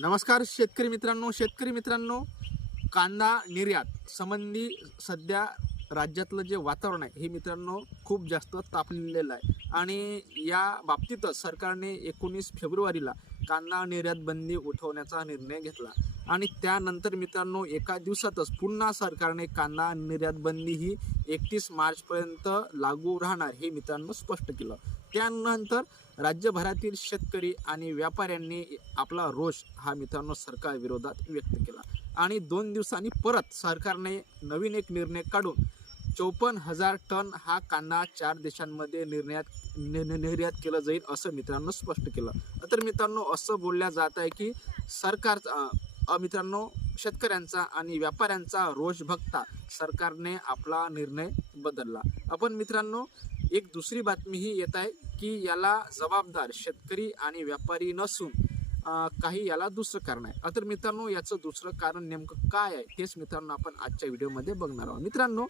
नमस्कार शेतकरी मित्रांनो शेतकरी मित्रांनो कांदा निर्यात संबंधी सध्या राज्यातलं जे वातावरण आहे हे मित्रांनो खूप जास्त तापलेलं आहे. आणि या बाबतीतच सरकारने एकोणीस फेब्रुवारीला कांदा निर्यात बंदी उठवण्याचा निर्णय घेतला. आणि त्यानंतर मित्रांनो एका दिवसातच पुन्हा सरकारने कांदा निर्यात बंदी ही एकतीस मार्चपर्यंत लागू राहणार हे मित्रांनो स्पष्ट केलं. त्यानंतर राज्यभरातील शेतकरी आणि व्यापाऱ्यांनी आपला रोष हा मित्रांनो सरकारविरोधात व्यक्त केला. आणि दोन दिवसांनी परत सरकारने नवीन एक निर्णय काढून चौपन्न हजार टन हा कांदा चार देशांमध्ये निर्यात नि- निर्यात केलं जाईल असं मित्रांनो स्पष्ट केलं. तर मित्रांनो असं बोलल्या जात आहे की सरकार मित्रांनो शेतकऱ्यांचा आणि व्यापाऱ्यांचा रोष भक्ता सरकारने आपला निर्णय बदलला. आपण मित्रांनो एक दुसरी बातमीही येत आहे की याला जबाबदार शेतकरी आणि व्यापारी नसून काही याला दुसरं कारण आहे. तर मित्रांनो याचं दुसरं कारण नेमकं काय आहे तेच मित्रांनो आपण आजच्या व्हिडिओमध्ये बघणार आहोत. मित्रांनो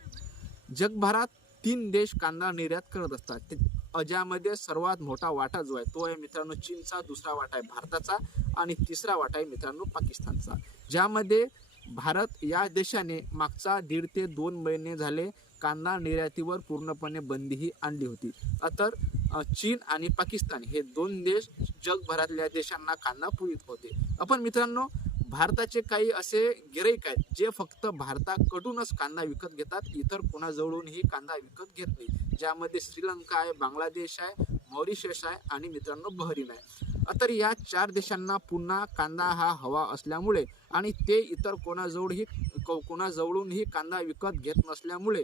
जगभरात तीन देश कांदा निर्यात करत असतात. ते ज्यामध्ये सर्वात मोठा वाटा जो आहे तो आहे मित्रांनो चीनचा दुसरा वाटा आहे भारताचा आणि तिसरा वाटा आहे मित्रांनो पाकिस्तानचा. ज्यामध्ये भारत या देशाने मागचा दीड ते दोन महिने झाले कांदा निर्यातीवर पूर्णपणे बंदीही आणली होती. तर चीन आणि पाकिस्तान हे दोन देश जगभरातल्या देशांना कांदा पुरवित होते. आपण मित्रांनो भारताचे काही असे गिराईक आहेत जे फक्त भारताकडूनच कांदा विकत घेतात इतर कोणाजवळूनही कांदा विकत घेत नाही ज्यामध्ये श्रीलंका आहे बांगलादेश आहे मॉरिशस आहे आणि मित्रांनो बहरीन आहे. तर या चार देशांना पुन्हा कांदा हा हवा असल्यामुळे आणि ते इतर कोणाजवळही कोणाजवळूनही कांदा विकत घेत नसल्यामुळे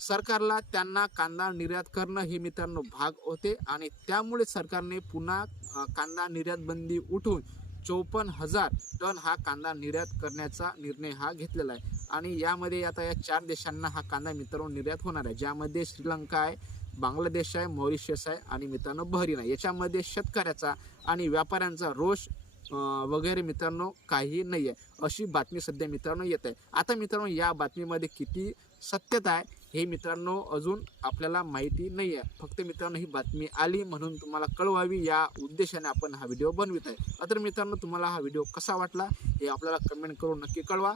सरकारला त्यांना कांदा निर्यात करणं हे मित्रांनो भाग होते आणि त्यामुळे सरकारने पुन्हा कांदा निर्यात बंदी उठवून चौपन्न हजार टन हा कांदा निर्यात करण्याचा निर्णय हा घेतलेला आहे. आणि यामध्ये आता या चार देशांना हा कांदा मित्रांनो निर्यात होणार आहे. ज्यामध्ये श्रीलंका आहे बांगलादेश आहे मॉरिशियस आहे आणि मित्रांनो बहरीन आहे. याच्यामध्ये शेतकऱ्याचा आणि व्यापाऱ्यांचा रोष वगैरे मित्रांनो काही नाही आहे अशी बातमी सध्या मित्रांनो येत आहे. आता मित्रांनो या बातमीमध्ये किती सत्यता आहे हे मित्रांनो अजून आपल्याला माहिती नाही आहे फक्त मित्रांनो ही बातमी आली म्हणून तुम्हाला कळवावी या उद्देशाने आपण हा व्हिडिओ बनवित आहे. तर मित्रांनो तुम्हाला हा व्हिडिओ कसा वाटला हे आपल्याला कमेंट करून नक्की कळवा.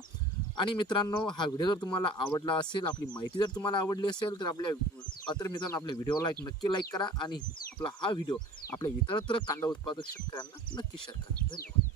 आणि मित्रांनो हा व्हिडिओ जर तुम्हाला आवडला असेल आपली माहिती जर तुम्हाला आवडली असेल तर आपल्या अत्र मित्रांनो आपल्या व्हिडिओला एक नक्की लाईक करा आणि आपला हा व्हिडिओ आपल्या इतरत्र कांदा उत्पादक शेतकऱ्यांना नक्की शेअर करा. धन्यवाद.